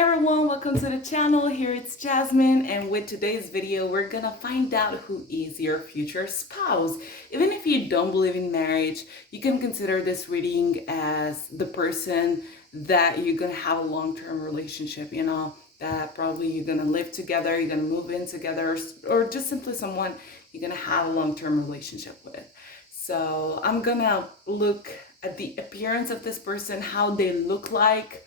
everyone, welcome to the channel. Here it's Jasmine, and with today's video we're gonna find out who is your future spouse. Even if you don't believe in marriage, you can consider this reading as the person that you're gonna have a long-term relationship, that probably you're gonna live together, you're gonna move in together, or just simply someone you're gonna have a long-term relationship with. So I'm gonna look at the appearance of this person, how they look like,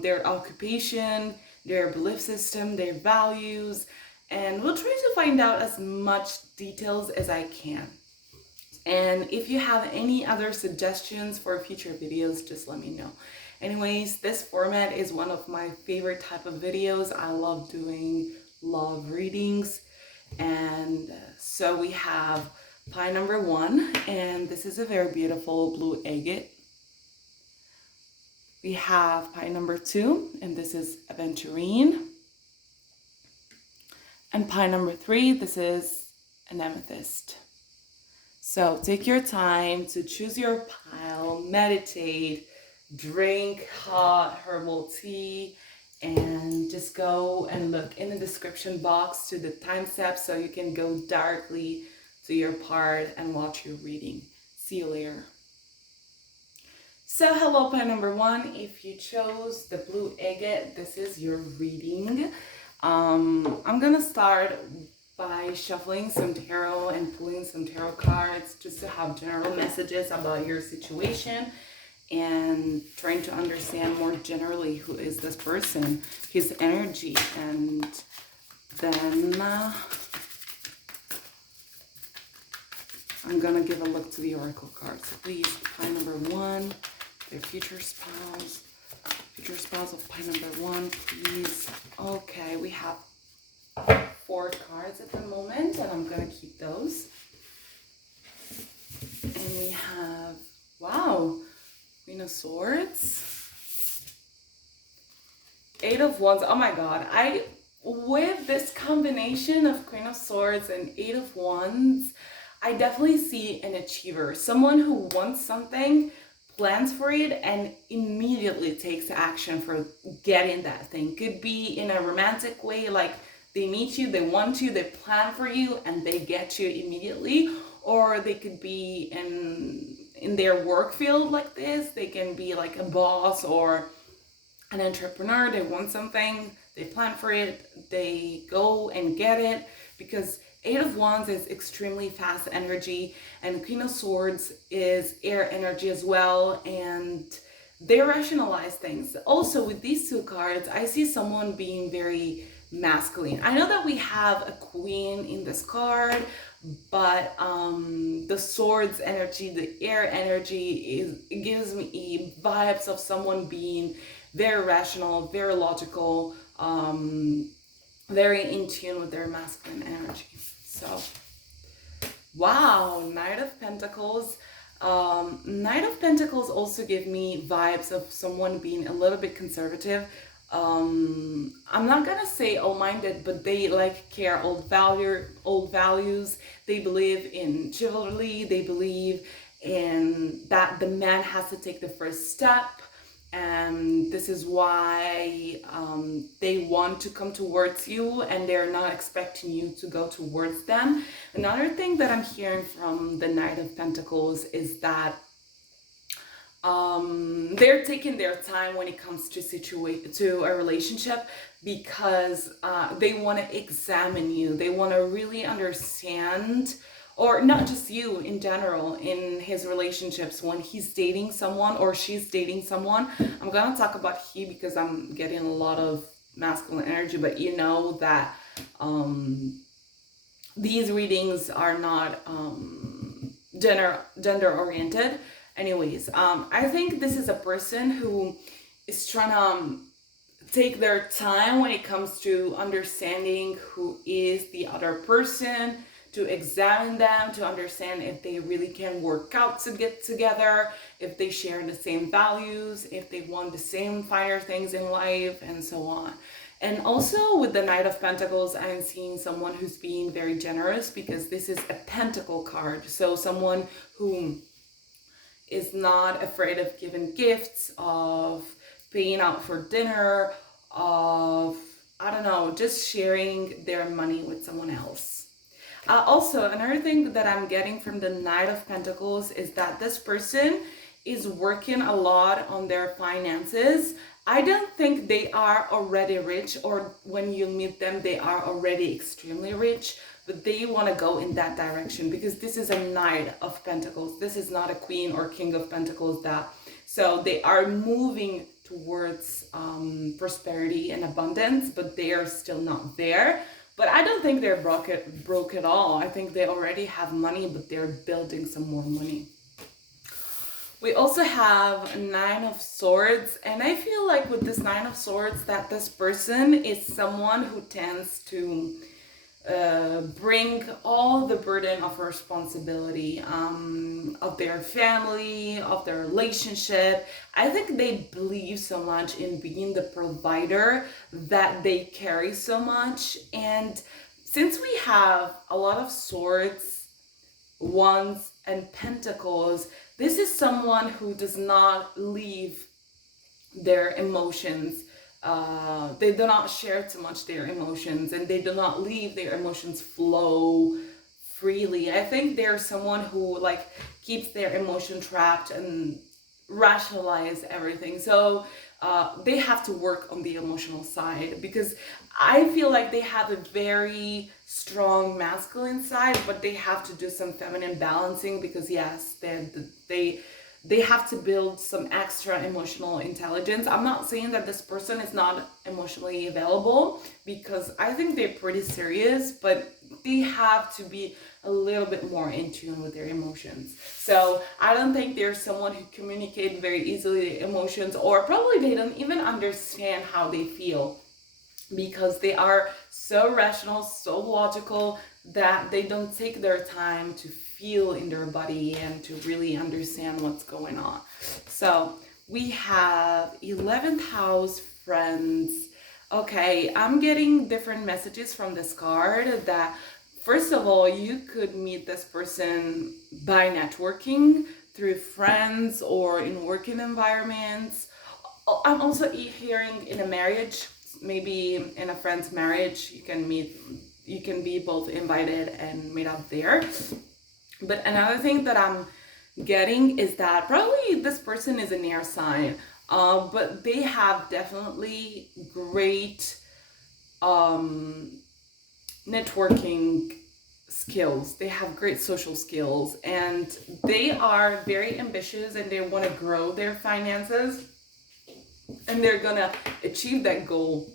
their occupation, their belief system, their values, and we'll try to find out as much details as I can. And if you have any other suggestions for future videos, just let me know. Anyways, this format is one of my favorite type of videos. I love doing love readings. And so we have pie number 1, and this is a very beautiful blue agate. We have pie number 2, and this is Aventurine. And pie number 3, this is an amethyst. So take your time to choose your pile, meditate, drink hot herbal tea, and just go and look in the description box to the time step so you can go directly to your part and watch your reading. See you later. So hello, pile number 1. If you chose the blue agate, this is your reading. I'm gonna start by shuffling some tarot and pulling some tarot cards just to have general messages about your situation and trying to understand more generally who is this person, his energy, and then I'm gonna give a look to the oracle cards. Please, pile number 1. Their future spouse of pie number 1, please. Okay, we have 4 cards at the moment, and I'm gonna keep those. And we have, wow, Queen of Swords, 8 of Wands. Oh my God, with this combination of Queen of Swords and 8 of Wands, I definitely see an achiever, someone who wants something, plans for it, and immediately takes action for getting that thing. Could be in a romantic way, like they meet you, they want you, they plan for you, and they get you immediately. Or they could be in their work field like this. They can be like a boss or an entrepreneur. They want something, they plan for it, they go and get it, because 8 of Wands is extremely fast energy, and Queen of Swords is air energy as well, and they rationalize things. Also, with these 2 cards, I see someone being very masculine. I know that we have a queen in this card, but the swords energy, the air energy, it gives me vibes of someone being very rational, very logical, very in tune with their masculine energy. So, wow, Knight of Pentacles. Knight of Pentacles also give me vibes of someone being a little bit conservative. I'm not gonna say old-minded, but they like care old values. They believe in chivalry. They believe in that the man has to take the first step. And this is why they want to come towards you, and they're not expecting you to go towards them. Another thing that I'm hearing from the Knight of Pentacles is that they're taking their time when it comes to a relationship, because they want to examine you. They want to really understand, or not just you in general, in his relationships, when he's dating someone or she's dating someone. I'm gonna talk about he because I'm getting a lot of masculine energy, but you know that these readings are not gender oriented. Anyways, I think this is a person who is trying to take their time when it comes to understanding who is the other person, to examine them, to understand if they really can work out to get together, if they share the same values, if they want the same finer things in life, and so on. And also with the Knight of Pentacles, I'm seeing someone who's being very generous, because this is a pentacle card. So someone who is not afraid of giving gifts, of paying out for dinner, of, I don't know, just sharing their money with someone else. Also, another thing that I'm getting from the Knight of Pentacles is that this person is working a lot on their finances. I don't think they are already rich, or when you meet them, they are already extremely rich, but they want to go in that direction because this is a Knight of Pentacles. This is not a Queen or King of Pentacles. So they are moving towards prosperity and abundance, but they are still not there. But I don't think they're broke at all. I think they already have money, but they're building some more money. We also have a Nine of Swords, and I feel like with this Nine of Swords that this person is someone who tends to bring all the burden of responsibility of their family, of their relationship. I think they believe so much in being the provider that they carry so much. And since we have a lot of swords, wands, and pentacles, this is someone who does not leave their emotions. They do not share too much their emotions, and they do not leave their emotions flow freely. I think they're someone who like keeps their emotion trapped and rationalize everything. So they have to work on the emotional side, because I feel like they have a very strong masculine side, but they have to do some feminine balancing, because yes, they have to build some extra emotional intelligence. I'm not saying that this person is not emotionally available, because I think they're pretty serious, but they have to be a little bit more in tune with their emotions. So I don't think they're someone who communicates very easily their emotions, or probably they don't even understand how they feel, because they are so rational, so logical, that they don't take their time to feel in their body and to really understand what's going on. So we have 11th house, friends. Okay, I'm getting different messages from this card that, first of all, you could meet this person by networking through friends or in working environments. I'm also hearing in a marriage, maybe in a friend's marriage, you can be both invited and meet up there. But another thing that I'm getting is that probably this person is an air sign, but they have definitely great networking skills. They have great social skills, and they are very ambitious, and they want to grow their finances, and they're gonna achieve that goal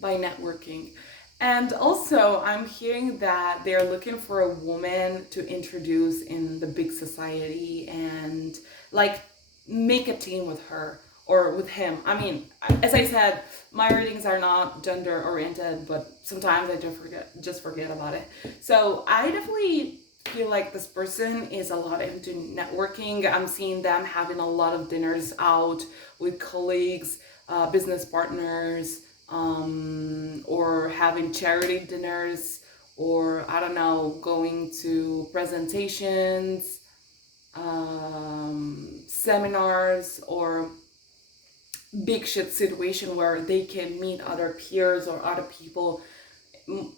by networking. And also, I'm hearing that they're looking for a woman to introduce in the big society and like make a team with her or with him. I mean, as I said, my readings are not gender oriented, but sometimes I just forget about it. So I definitely feel like this person is a lot into networking. I'm seeing them having a lot of dinners out with colleagues, business partners, or having charity dinners, or I don't know, going to presentations, seminars, or big shit situation where they can meet other peers or other people,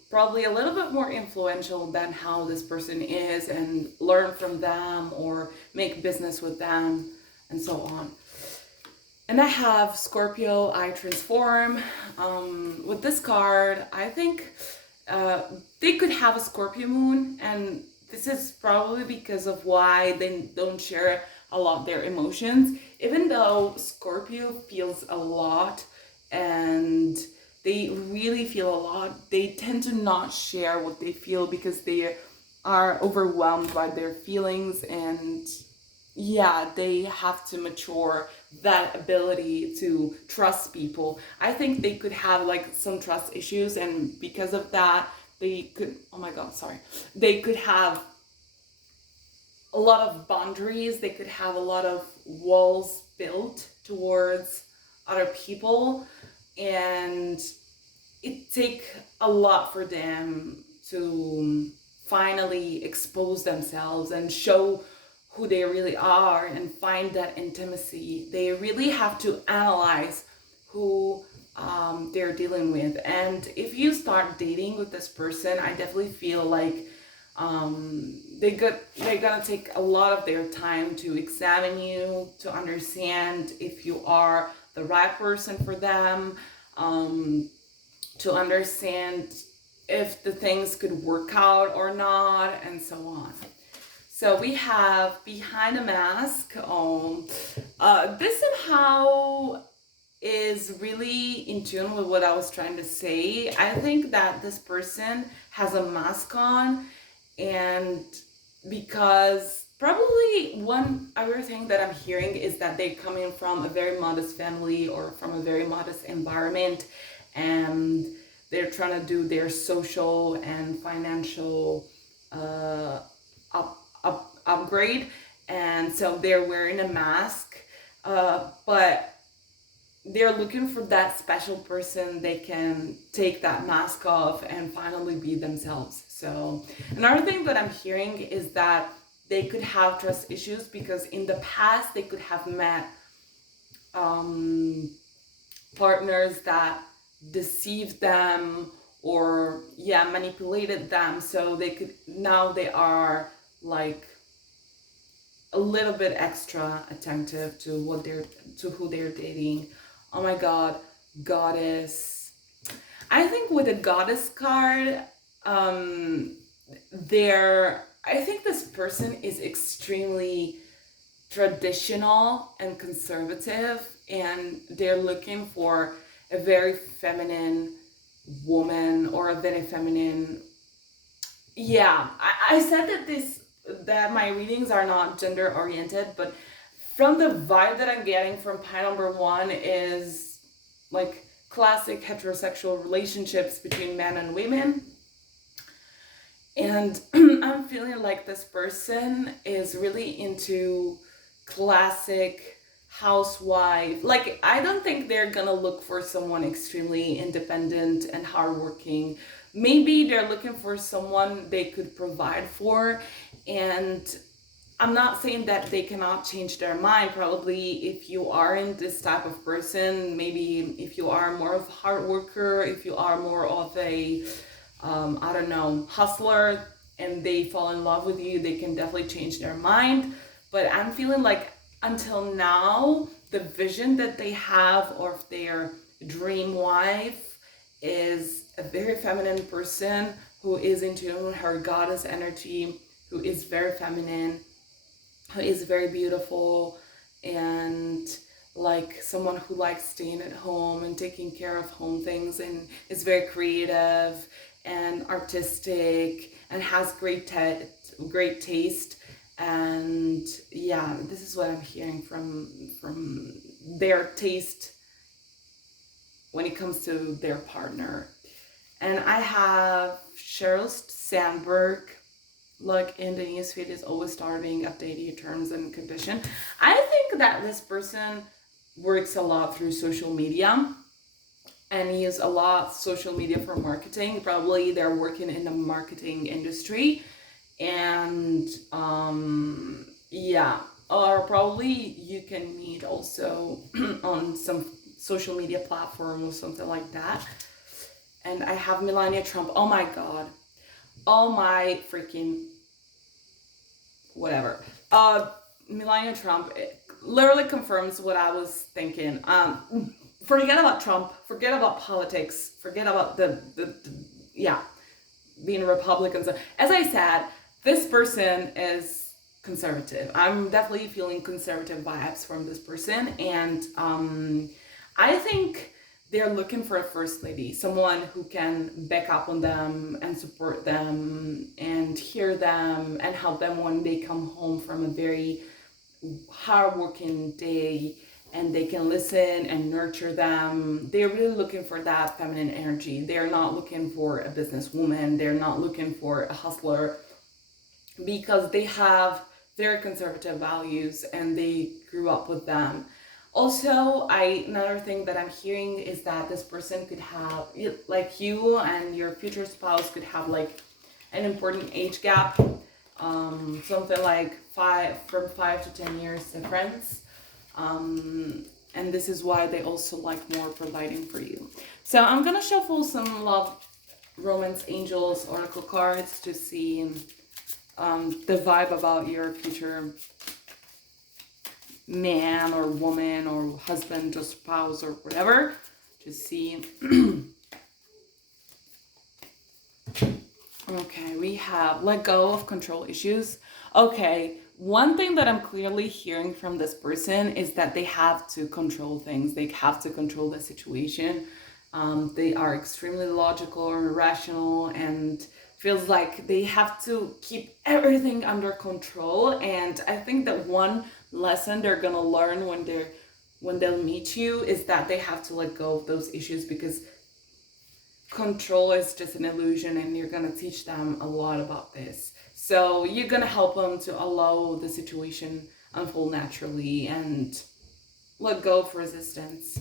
probably a little bit more influential than how this person is, and learn from them or make business with them and so on. And I have Scorpio, I transform. With this card, I think they could have a Scorpio moon, and this is probably because of why they don't share a lot their emotions. Even though Scorpio feels a lot and they really feel a lot, they tend to not share what they feel because they are overwhelmed by their feelings, and yeah, they have to mature that ability to trust people. I think they could have like some trust issues, and because of that, they could, oh my god, sorry, they could have a lot of boundaries, they could have a lot of walls built towards other people, and it takes a lot for them to finally expose themselves and show who they really are and find that intimacy. They really have to analyze who they're dealing with. And if you start dating with this person, I definitely feel like they're gonna take a lot of their time to examine you, to understand if you are the right person for them, to understand if the things could work out or not, and so on. So we have Behind a Mask. This somehow is really in tune with what I was trying to say. I think that this person has a mask on, and because probably one other thing that I'm hearing is that they're coming from a very modest family or from a very modest environment, and they're trying to do their social and financial upgrade, and so they're wearing a mask, but they're looking for that special person they can take that mask off and finally be themselves. So another thing that I'm hearing is that they could have trust issues because in the past they could have met partners that deceived them or manipulated them, so now they are like a little bit extra attentive to who they're dating. Oh my god, goddess. I think with the goddess card, I think this person is extremely traditional and conservative, and they're looking for a very feminine woman or a very feminine. I said that my readings are not gender oriented, but from the vibe that I'm getting from pile number 1 is like classic heterosexual relationships between men and women. And I'm feeling like this person is really into classic housewife. Like, I don't think they're gonna look for someone extremely independent and hardworking. Maybe they're looking for someone they could provide for, and I'm not saying that they cannot change their mind. Probably if you are in this type of person, maybe if you are more of a hard worker, if you are more of a, hustler, and they fall in love with you, they can definitely change their mind. But I'm feeling like until now, the vision that they have of their dream wife is a very feminine person who is into her goddess energy, who is very feminine, who is very beautiful, and like someone who likes staying at home and taking care of home things, and is very creative and artistic and has great taste. And this is what I'm hearing from their taste when it comes to their partner. And I have Sheryl Sandberg. Look, in the newsfeed is always starting updating terms and condition. I think that this person works a lot through social media and use a lot of social media for marketing. Probably they're working in the marketing industry, and or probably you can meet also on some social media platform or something like that. And I have Melania Trump. Oh my god. Oh my freaking whatever. Melania Trump, it literally confirms what I was thinking. Forget about Trump, forget about politics, forget about the being a Republican. So, as I said, this person is conservative. I'm definitely feeling conservative vibes from this person, and I think they're looking for a first lady, someone who can back up on them and support them and hear them and help them when they come home from a very hardworking day, and they can listen and nurture them. They're really looking for that feminine energy. They're not looking for a businesswoman. They're not looking for a hustler, because they have very conservative values and they grew up with them. Also, another thing that I'm hearing is that this person could have, like, you and your future spouse could have like an important age gap, something like 5 to 10 years difference. and this is why they also like more providing for you. So I'm gonna shuffle some love, romance, angels, oracle cards to see the vibe about your future man or woman or husband or spouse or whatever, to see. Okay, we have let go of control issues. Okay, one thing that I'm clearly hearing from this person is that they have to control things. They have to control the situation. They are extremely logical and rational, and feels like they have to keep everything under control. And I think that one lesson they're gonna learn when they'll meet you is that they have to let go of those issues, because control is just an illusion, and you're gonna teach them a lot about this. So you're gonna help them to allow the situation unfold naturally and let go of resistance.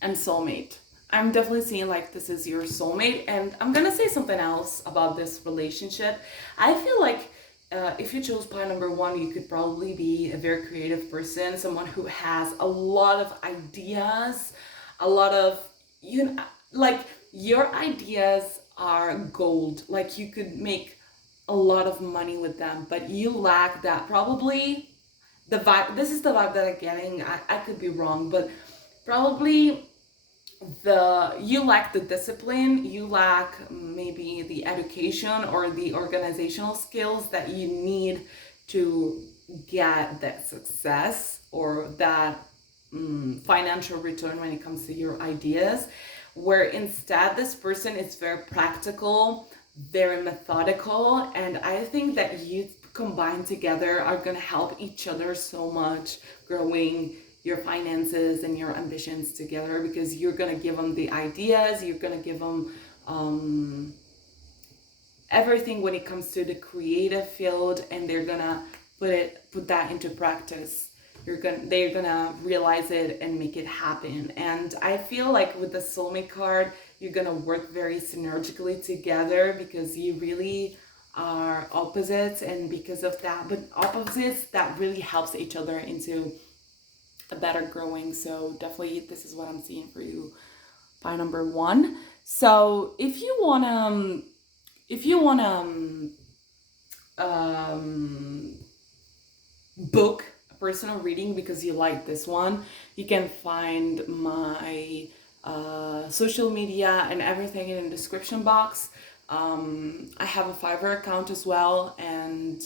And soulmate. I'm definitely seeing like this is your soulmate, and I'm gonna say something else about this relationship. I feel like if you chose pile number one, you could probably be a very creative person, someone who has a lot of ideas, a lot of, like your ideas are gold. Like you could make a lot of money with them, but you lack that, probably the vibe. This is the vibe that I'm getting. I could be wrong, but probably you lack the discipline, you lack maybe the education or the organizational skills that you need to get that success or that financial return when it comes to your ideas, where instead this person is very practical, very methodical, and I think that you combined together are going to help each other so much, growing your finances and your ambitions together, because you're going to give them the ideas, you're going to give them everything when it comes to the creative field, and they're going to put that into practice. They're gonna realize it and make it happen. And I feel like with the soulmate card, you're gonna work very synergically together, because you really are opposites, and because of that, but opposites that really helps each other into a better growing. So definitely this is what I'm seeing for you by number one. So if you wanna book personal reading because you like this one, you can find my social media and everything in the description box. I have a Fiverr account as well, and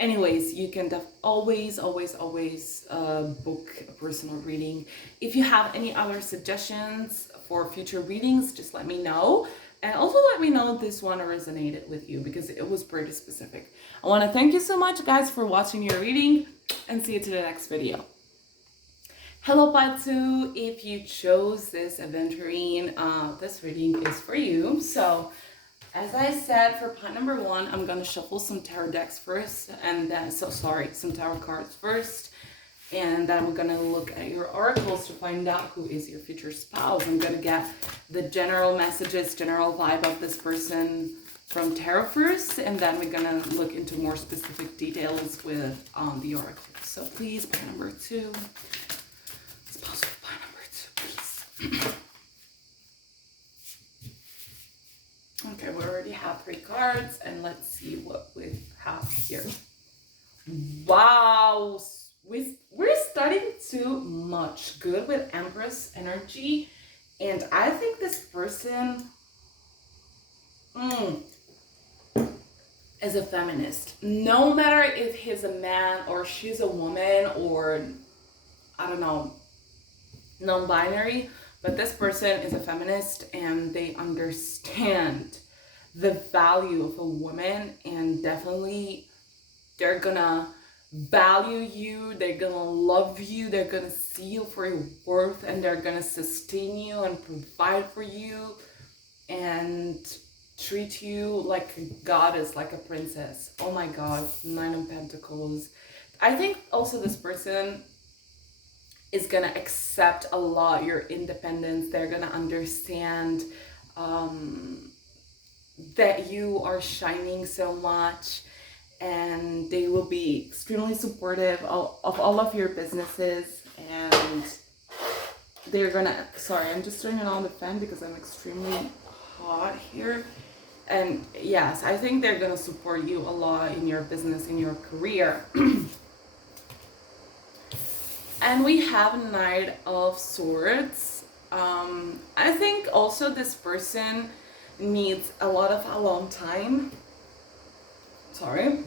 anyways, you can always book a personal reading. If you have any other suggestions for future readings, just let me know. And also let me know if this one resonated with you, because it was pretty specific. I want to thank you so much, guys, for watching your reading, and see you to the next video. Hello, Patu. If you chose this Aventurine, this reading is for you. So, as I said, for part number one, I'm going to shuffle some tarot decks first, and then, some tarot cards first. And then we're going to look at your oracles to find out who is your future spouse. I'm going to get the general messages, general vibe of this person from tarot first, and then we're going to look into more specific details with the oracles. So please, pile number two. Spouse with pile number two, please. Okay, we already have 3 cards, and let's see what we have here. Wow! We're starting too much good with Empress energy, and I think this person is a feminist. No matter if he's a man or she's a woman, or I don't know, non-binary, but this person is a feminist, and they understand the value of a woman, and definitely they're gonna value you, they're gonna love you, they're gonna see you for your worth, and they're gonna sustain you and provide for you and treat you like a goddess, like a princess. Oh my god, 9 of Pentacles. I think also this person is gonna accept a lot your independence. They're gonna understand that you are shining so much, and they will be extremely supportive of all of your businesses and they're gonna, sorry, I'm just turning on the fan because I'm extremely hot here. And yes, I think they're gonna support you a lot in your business, in your career. And we have Knight of Swords. I think also this person needs a lot of alone time. Sorry.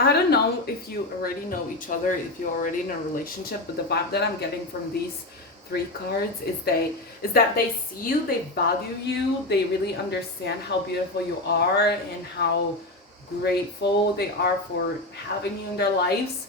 I don't know if you already know each other, if you're already in a relationship, but the vibe that I'm getting from these three cards is that they see you, they value you, they really understand how beautiful you are and how grateful they are for having you in their lives.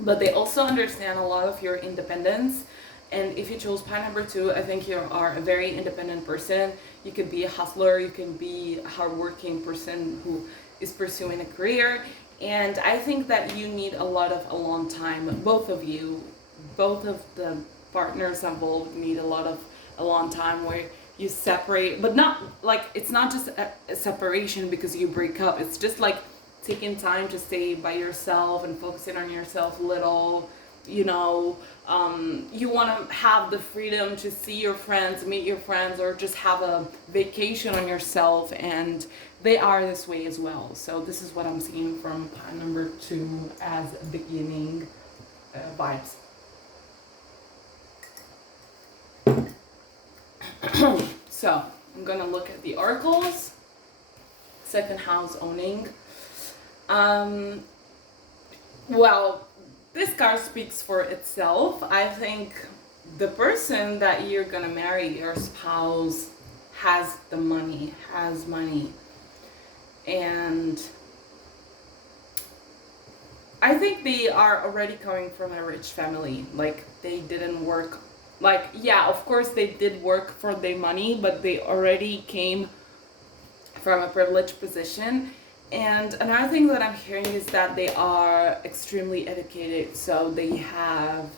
But they also understand a lot of your independence. And if you chose pie number 2, I think you are a very independent person. You could be a hustler, you can be a hardworking person who is pursuing a career. And I think that you need a lot of alone time. Both of you, both of the partners involved need a lot of alone time where you separate, but not like, it's not just a separation because you break up. It's just like taking time to stay by yourself and focusing on yourself a little. You know, you want to have the freedom to see your friends, meet your friends, or just have a vacation on yourself, and they are this way as well. So this is what I'm seeing from pie number 2 as beginning vibes. So I'm gonna look at the oracles. Second house owning. Well, this card speaks for itself. I think the person that you're gonna marry, your spouse, has the money, has money. And I think they are already coming from a rich family. Like, they didn't work, like, yeah, of course they did work for their money, but they already came from a privileged position. And another thing that I'm hearing is that they are extremely educated. So they have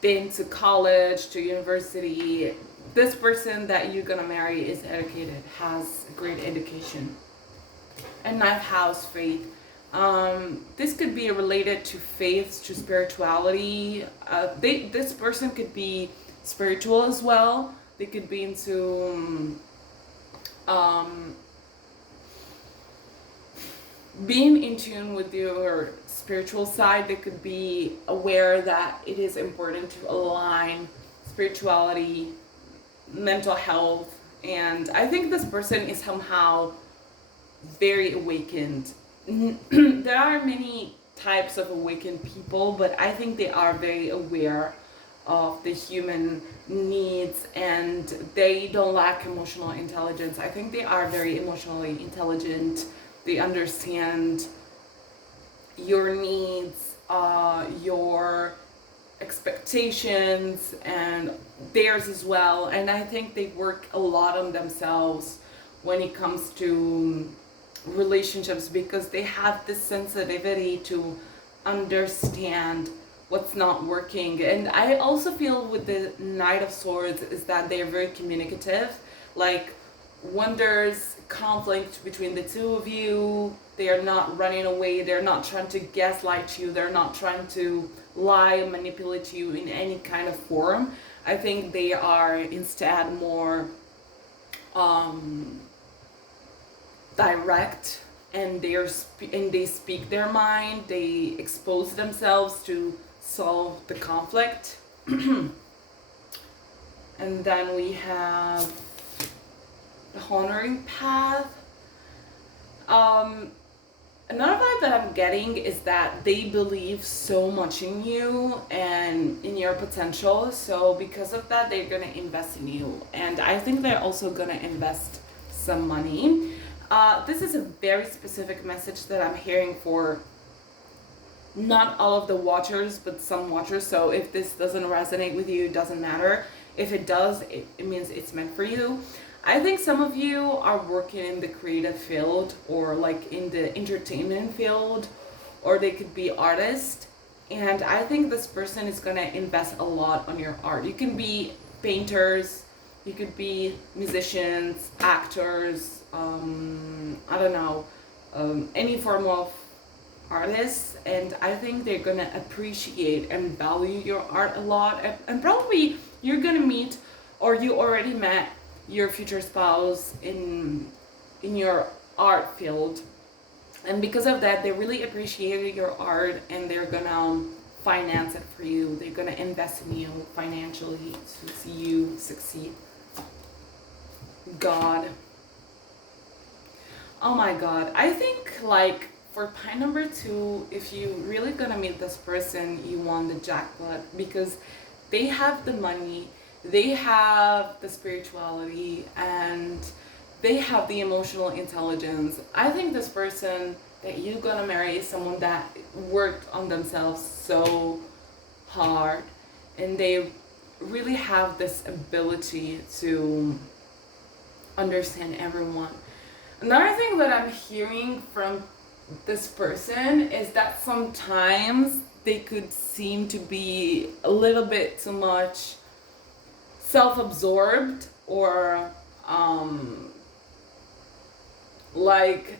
been to college, to university. This person that you're gonna marry is educated, has great education. And ninth house, faith. This could be related to faith, to spirituality. This person could be spiritual as well. They could be into being in tune with your spiritual side. They could be aware that it is important to align spirituality, mental health, and I think this person is somehow very awakened. There are many types of awakened people, but I think they are very aware of the human needs, and they don't lack emotional intelligence. I think they are very emotionally intelligent. They understand your needs, your expectations, and theirs as well. And I think they work a lot on themselves when it comes to relationships, because they have this sensitivity to understand what's not working. And I also feel with the Knight of Swords is that they're very communicative. Like, when there's conflict between the two of you, they are not running away, they're not trying to gaslight you, they're not trying to lie and manipulate you in any kind of form. I think they are instead more direct, and they speak their mind, they expose themselves to solve the conflict. And then we have the honoring path. Another vibe that I'm getting is that they believe so much in you and in your potential, so because of that they're gonna invest in you, and I think they're also gonna invest some money. This is a very specific message that I'm hearing for not all of the watchers, but some watchers. So if this doesn't resonate with you, it doesn't matter. If it does, it means it's meant for you. I think some of you are working in the creative field, or like in the entertainment field, or they could be artists. And I think this person is gonna invest a lot on your art. You can be painters, you could be musicians, actors, I don't know, any form of artists, and I think they're gonna appreciate and value your art a lot. And probably you're gonna meet, or you already met, your future spouse in your art field, and because of that, they really appreciated your art, and they're gonna finance it for you. They're gonna invest in you financially to see you succeed. God. Oh my god. I think like for pie number 2, if you really gonna meet this person, you want the jackpot, because they have the money, they have the spirituality, and they have the emotional intelligence. I think this person that you're gonna marry is someone that worked on themselves so hard, and they really have this ability to understand everyone. Another thing that I'm hearing from this person is that sometimes they could seem to be a little bit too much self-absorbed, or like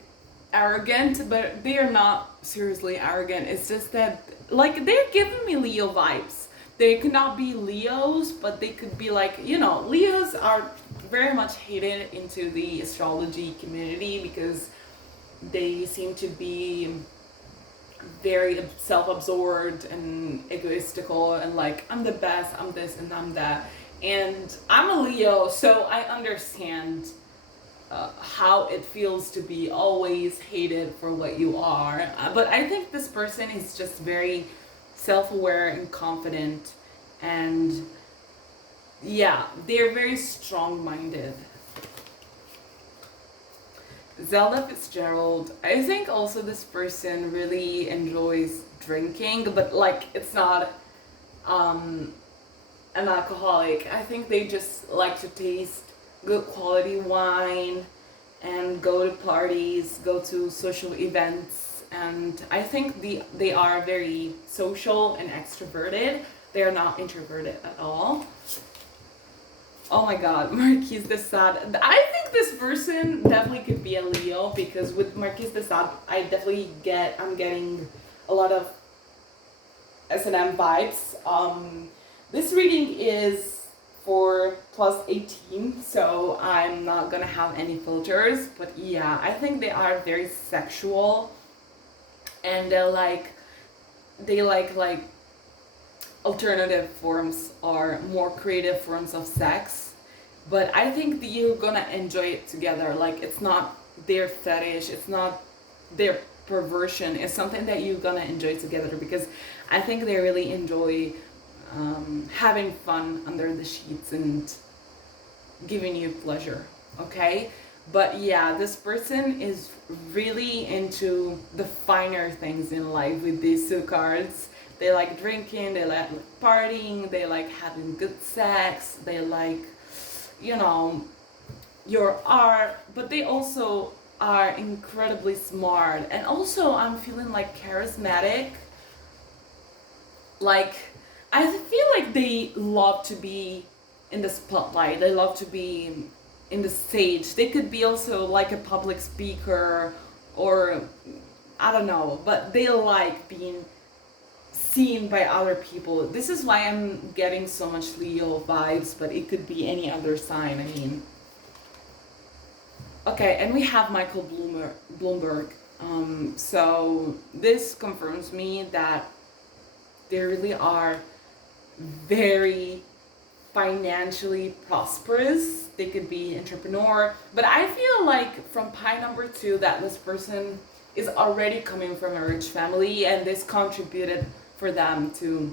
arrogant, but they are not seriously arrogant. It's just that like they're giving me Leo vibes. They could not be Leos, but they could be like, Leos are very much hated into the astrology community because they seem to be very self-absorbed and egoistical, and like, I'm the best, I'm this and I'm that. And I'm a Leo, so I understand how it feels to be always hated for what you are. But I think this person is just very self-aware and confident, and yeah, they're very strong-minded. Zelda Fitzgerald, I think also this person really enjoys drinking, but like it's not an alcoholic. I think they just like to taste good quality wine and go to parties, go to social events, and I think they are very social and extroverted. They are not introverted at all. Oh my god, Marquise de Sade. I think this person definitely could be a Leo, because with Marquise de Sade, I'm getting a lot of S&M vibes. This reading is for plus 18, so I'm not gonna have any filters, but yeah, I think they are very sexual, and they like alternative forms or more creative forms of sex, but I think that you're gonna enjoy it together. Like, it's not their fetish, it's not their perversion, it's something that you're gonna enjoy together, because I think they really enjoy having fun under the sheets and giving you pleasure, okay? But yeah, this person is really into the finer things in life with these 2 cards. They like drinking, they like partying, they like having good sex, they like, your art, but they also are incredibly smart. And also I'm feeling like charismatic. Like, I feel like they love to be in the spotlight, they love to be in the stage. They could be also like a public speaker, or I don't know, but they like being seen by other people. This is why I'm getting so much Leo vibes, but it could be any other sign, I mean. Okay, and we have Michael Bloomberg. So this confirms me that they really are very financially prosperous. They could be entrepreneur, but I feel like from pie number 2 that this person is already coming from a rich family, and this contributed for them to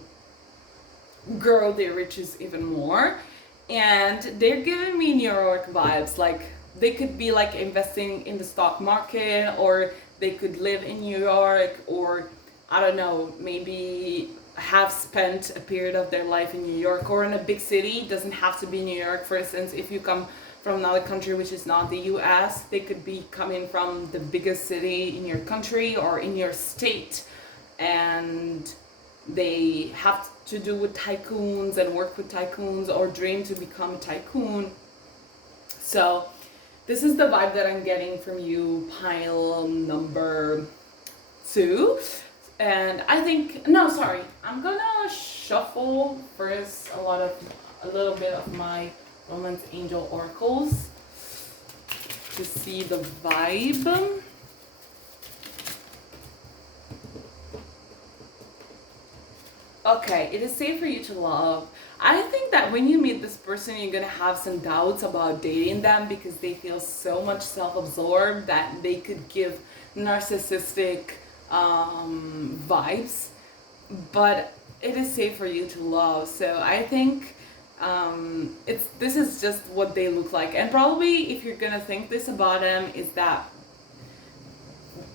grow their riches even more. And they're giving me New York vibes. Like, they could be like investing in the stock market, or they could live in New York, or I don't know, maybe have spent a period of their life in New York or in a big city. It doesn't have to be New York. For instance, if you come from another country which is not the US, they could be coming from the biggest city in your country or in your state, and they have to do with tycoons and work with tycoons or dream to become a tycoon. So this is the vibe that I'm getting from you, pile number too. And I think, no, sorry, I'm gonna shuffle first a little bit of my Romance Angel Oracles to see the vibe. Okay, it is safe for you to love. I think that when you meet this person, you're gonna have some doubts about dating them because they feel so much self-absorbed that they could give narcissistic vibes, but it is safe for you to love. So I think this is just what they look like, and probably if you're gonna think this about them, is that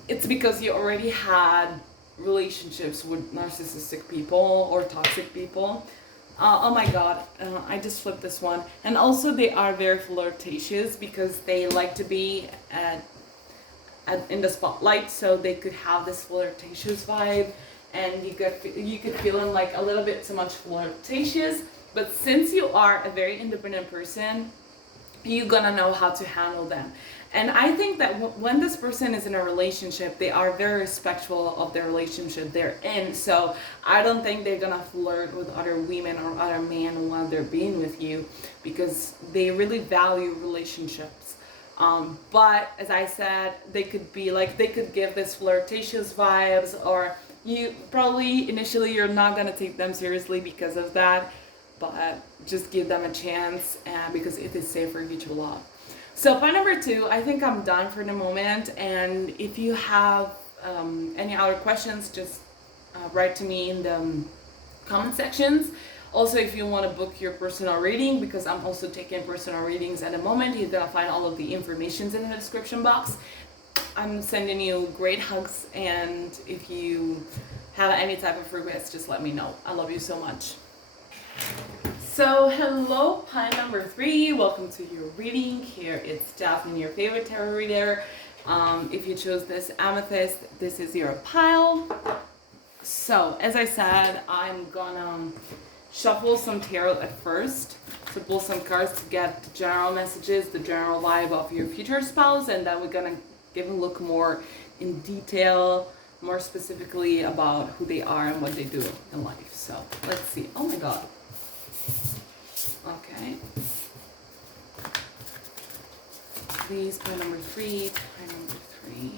it's because you already had relationships with narcissistic people or toxic people. Oh my god, I just flipped this one. And also they are very flirtatious because they like to be in the spotlight, so they could have this flirtatious vibe, and you could feel them like a little bit too much flirtatious. But since you are a very independent person, you're gonna know how to handle them. And I think that when this person is in a relationship, they are very respectful of the relationship they're in. So I don't think they're gonna flirt with other women or other men while they're being with you, because they really value relationships. But as I said, they could give this flirtatious vibes, or you probably initially you're not gonna take them seriously because of that, but just give them a chance, because it is safe for you to love. So point number 2, I think I'm done for the moment, and if you have any other questions, just write to me in the comment sections. Also, if you want to book your personal reading, because I'm also taking personal readings at the moment, you're gonna find all of the information in the description box. I'm sending you great hugs, and if you have any type of request, just let me know. I love you so much. So hello, pile number 3, welcome to your reading. Here it's Daphne, your favorite tarot reader. If you chose this Amethyst, this is your pile. So as I said, I'm gonna shuffle some tarot at first to pull some cards to get the general messages, the general vibe of your future spouse, and then we're gonna give a look more in detail, more specifically about who they are and what they do in life. So let's see. Oh my god. Okay. Please, pile number 3, pile number 3.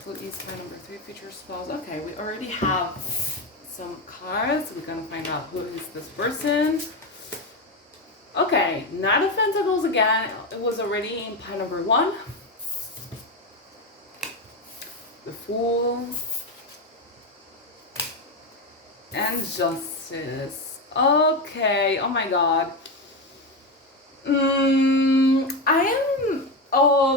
Please, pile number 3, future spouse. Okay, we already have some cards. We're gonna find out who is this person. Okay, Knight of Pentacles again. It was already in pile number 1. The Fool. And Justice. Okay, oh my god.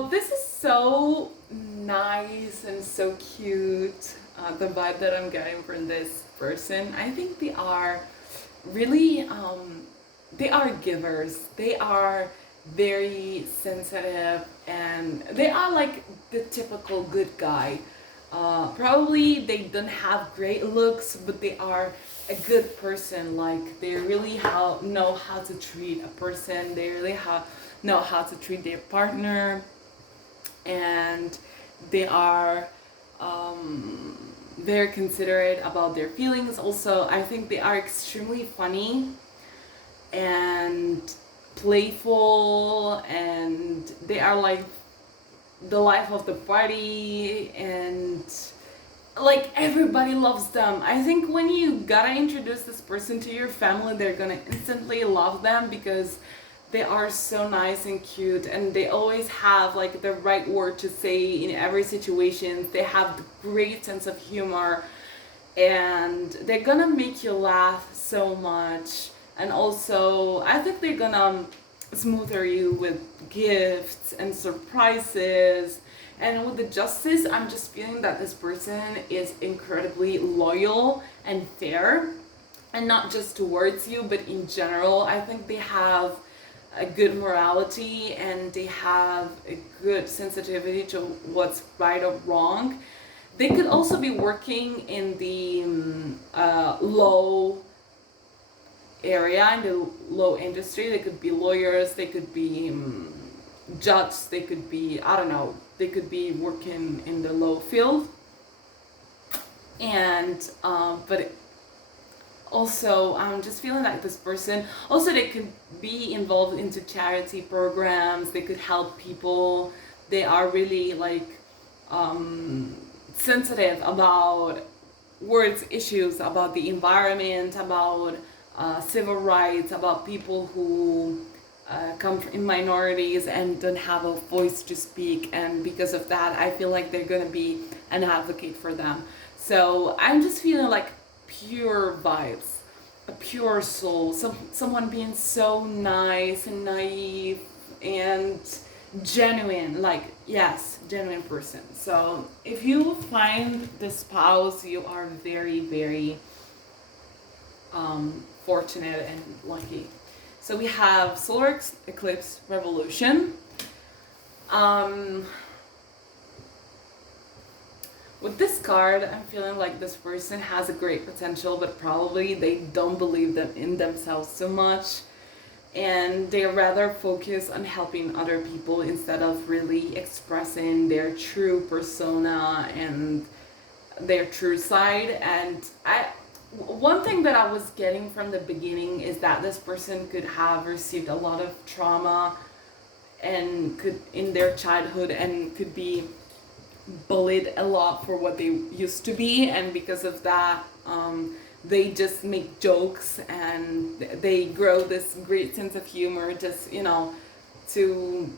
This is so nice and so cute. The vibe that I'm getting from this person. I think they are really, they are givers. They are very sensitive, and they are like the typical good guy. Probably they don't have great looks, but they are a good person. Like they really know how to treat a person. They really know how to treat their partner, and they are very considerate about their feelings. Also, I think they are extremely funny and playful, and they are like the life of the party, and like everybody loves them. I think when you gotta introduce this person to your family, they're gonna instantly love them because they are so nice and cute, and they always have like the right word to say in every situation. They have the great sense of humor, and they're gonna make you laugh so much. And also, I think they're gonna smother you with gifts and surprises. And with the Justice, I'm just feeling that this person is incredibly loyal and fair, and not just towards you, but in general. I think they have a good morality, and they have a good sensitivity to what's right or wrong. They could also be working in the low area, in the low industry. They could be lawyers, they could be judges, they could be, I don't know, they could be working in the law field. And but also I'm just feeling like this person, also they could be involved into charity programs, they could help people, they are really like sensitive about words issues, about the environment, about civil rights, about people who come from minorities and don't have a voice to speak, and because of that I feel like they're gonna be an advocate for them. So I'm just feeling like pure vibes, a pure soul, someone being so nice and naive and genuine, like, yes, genuine person. So if you find the spouse, you are very, very fortunate and lucky. So we have solar eclipse revolution. With this card, I'm feeling like this person has a great potential, but probably they don't believe in themselves so much, and they're rather focused on helping other people instead of really expressing their true persona and their true side. And one thing that I was getting from the beginning is that this person could have received a lot of trauma and could in their childhood, and could be bullied a lot for what they used to be, and because of that they just make jokes and they grow this great sense of humor, just, you know, to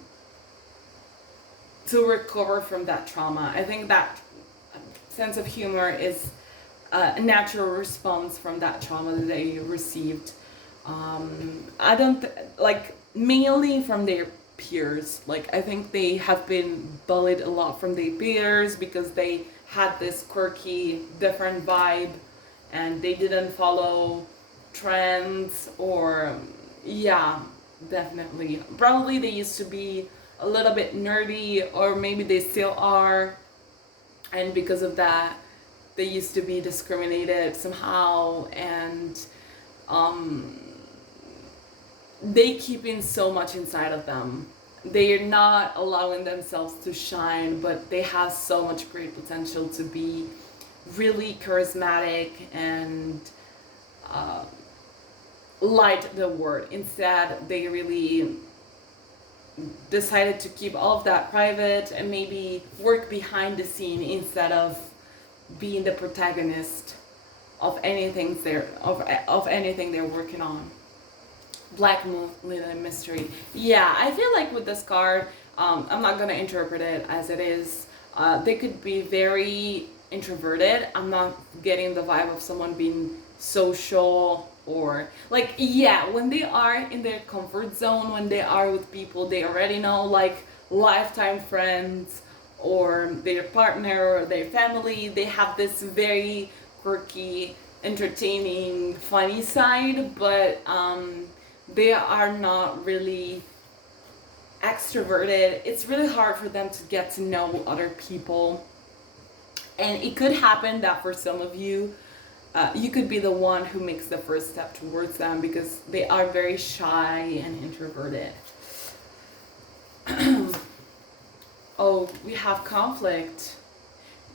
recover from that trauma. I think that sense of humor is a natural response from that trauma that they received. I don't like, mainly from their peers. Like, I think they have been bullied a lot from their peers because they had this quirky, different vibe, and they didn't follow trends, or yeah, definitely. Probably they used to be a little bit nerdy, or maybe they still are, and because of that they used to be discriminated somehow, and they keep in so much inside of them. They're not allowing themselves to shine, but they have so much great potential to be really charismatic and light the world. Instead, they really decided to keep all of that private and maybe work behind the scene instead of being the protagonist of anything they're working on. Black Moon Linen Mystery. Yeah, I feel like with this card, I'm not gonna interpret it as it is. They could be very introverted. I'm not getting the vibe of someone being social, or like, yeah, when they are in their comfort zone, when they are with people they already know, like lifetime friends or their partner or their family, they have this very quirky, entertaining, funny side, but they are not really extroverted. It's really hard for them to get to know other people. And it could happen that for some of you, you could be the one who makes the first step towards them because they are very shy and introverted. Oh, we have conflict.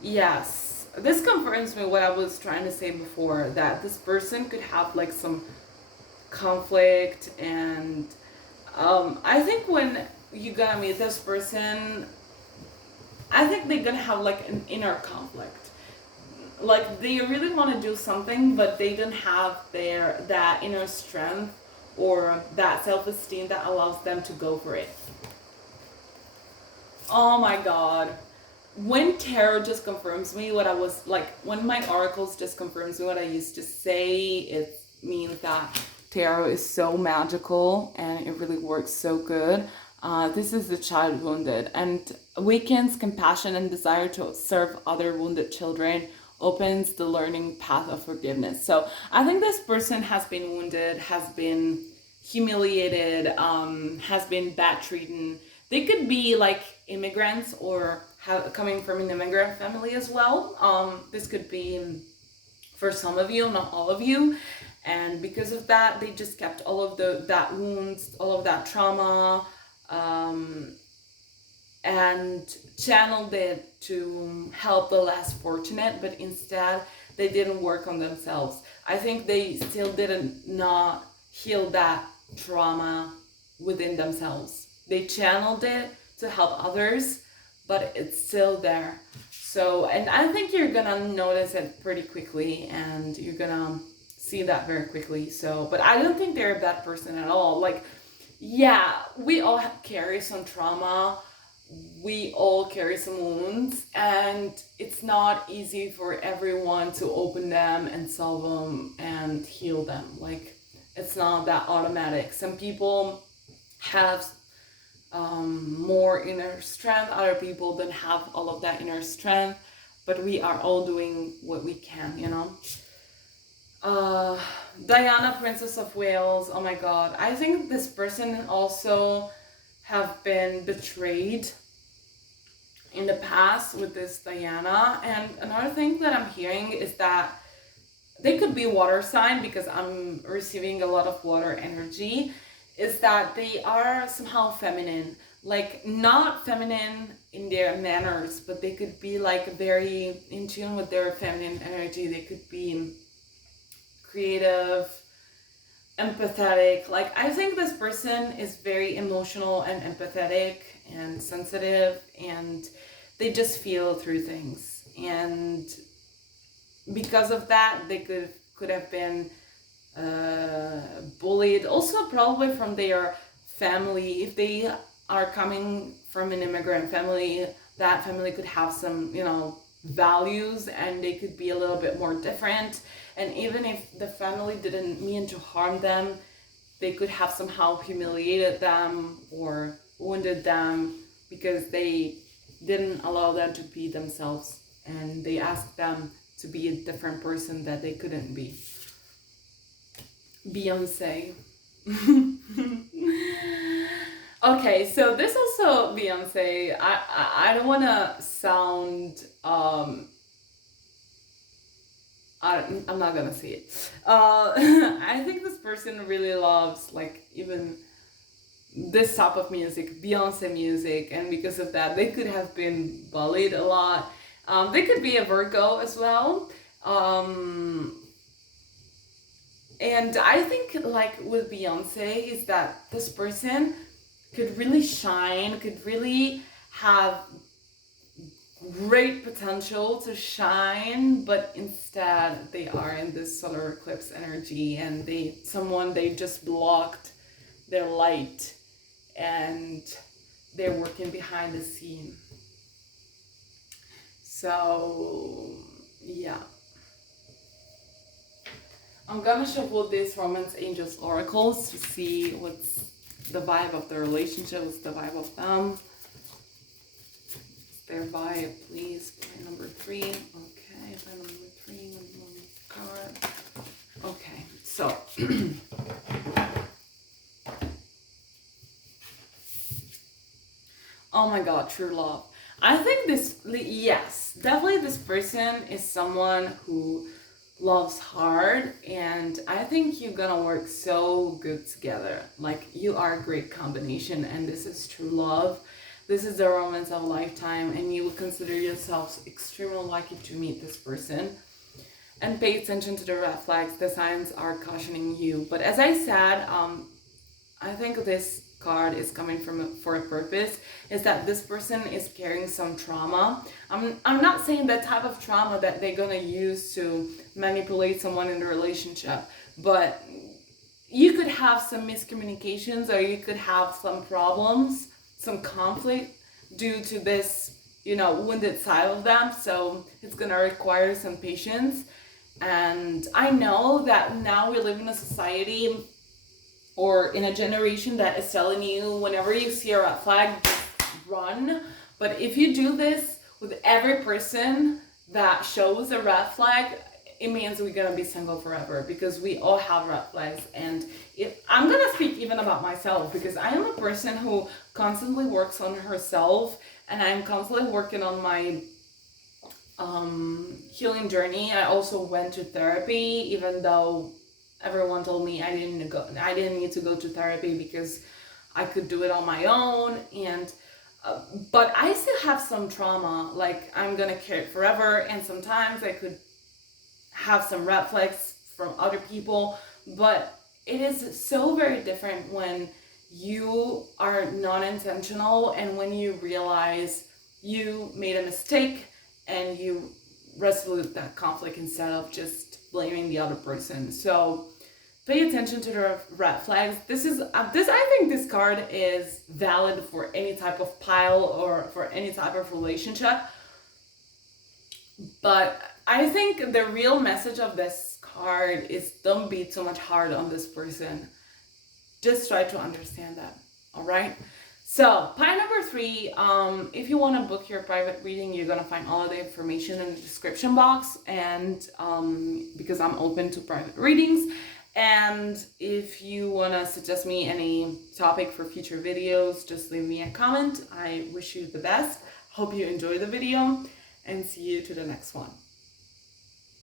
Yes. This confirms me what I was trying to say before, that this person could have like some conflict, and I think when you're gonna meet this person, I think they're gonna have like an inner conflict. Like, they really want to do something, but they don't have that inner strength or that self-esteem that allows them to go for it. Oh my god. When tarot just confirms me what I was like, when my oracles just confirms me what I used to say, it means that tarot is so magical and it really works so good. This is the child wounded, and awakens compassion and desire to serve other wounded children, opens the learning path of forgiveness. So I think this person has been wounded, has been humiliated, has been bad treated. They could be like immigrants or coming from an immigrant family as well. This could be for some of you, not all of you. And because of that, they just kept all of that wounds, all of that trauma, and channeled it to help the less fortunate, but instead they didn't work on themselves. I think they still didn't not heal that trauma within themselves. They channeled it to help others, but it's still there. So, and I think you're gonna notice it pretty quickly, and you're gonna see that very quickly. So, but I don't think they're a bad person at all. Like, yeah, we all carry some trauma, we all carry some wounds, and it's not easy for everyone to open them and solve them and heal them. Like, it's not that automatic. Some people have more inner strength, other people don't have all of that inner strength, but we are all doing what we can, you know. Diana, Princess of Wales, oh my god, I think this person also have been betrayed in the past with this Diana. And another thing that I'm hearing is that they could be water sign, because I'm receiving a lot of water energy, is that they are somehow feminine, like not feminine in their manners, but they could be like very in tune with their feminine energy. They could be creative, empathetic. Like, I think this person is very emotional and empathetic and sensitive, and they just feel through things. And because of that, they could have been bullied, also probably from their family. If they are coming from an immigrant family, that family could have some, you know, values, and they could be a little bit more different. And even if the family didn't mean to harm them, they could have somehow humiliated them or wounded them because they didn't allow them to be themselves, and they asked them to be a different person that they couldn't be. Beyonce. Okay, so this also Beyonce. I don't want to sound I'm not gonna say it. I think this person really loves, like, even this type of music, Beyonce music, and because of that, they could have been bullied a lot. They could be a Virgo as well. And I think, like, with Beyonce, is that this person could really shine, could really have great potential to shine, but instead they are in this solar eclipse energy, and they just blocked their light, and they're working behind the scene. So yeah, I'm gonna shuffle these Romance Angels oracles to see what's the vibe of the relationship, what's the vibe of them. Their vibe, please. Play number 3. Okay, play number 3. One card. Okay, so oh my god, true love. I think this, yes, definitely this person is someone who loves hard, and I think you're gonna work so good together. Like, you are a great combination, and this is true love. This is the romance of a lifetime, and you will consider yourselves extremely lucky to meet this person. And pay attention to the red flags. The signs are cautioning you. But as I said, I think this card is coming for a purpose. Is that this person is carrying some trauma. I'm not saying that type of trauma that they're gonna use to manipulate someone in the relationship, but you could have some miscommunications, or you could have some problems, some conflict due to this, you know, wounded side of them. So it's gonna require some patience. And I know that now we live in a society or in a generation that is telling you, whenever you see a red flag, just run. But if you do this with every person that shows a red flag, it means we're gonna be single forever, because we all have red flags. And if I'm gonna speak even about myself, because I am a person who constantly works on herself, and I'm constantly working on my healing journey. I also went to therapy, even though everyone told me I didn't need to go to therapy because I could do it on my own. And But I still have some trauma, like I'm gonna carry it forever, and sometimes I could have some red flags from other people, but it is so very different when you are non-intentional and when you realize you made a mistake and you resolve that conflict instead of just blaming the other person. So pay attention to the red flags. This I think this card is valid for any type of pile or for any type of relationship. But I think the real message of this card is don't be too much hard on this person. Just try to understand that. All right. So pile number 3, if you want to book your private reading, you're going to find all of the information in the description box. And because I'm open to private readings. And if you want to suggest me any topic for future videos, just leave me a comment. I wish you the best. Hope you enjoy the video and see you to the next one.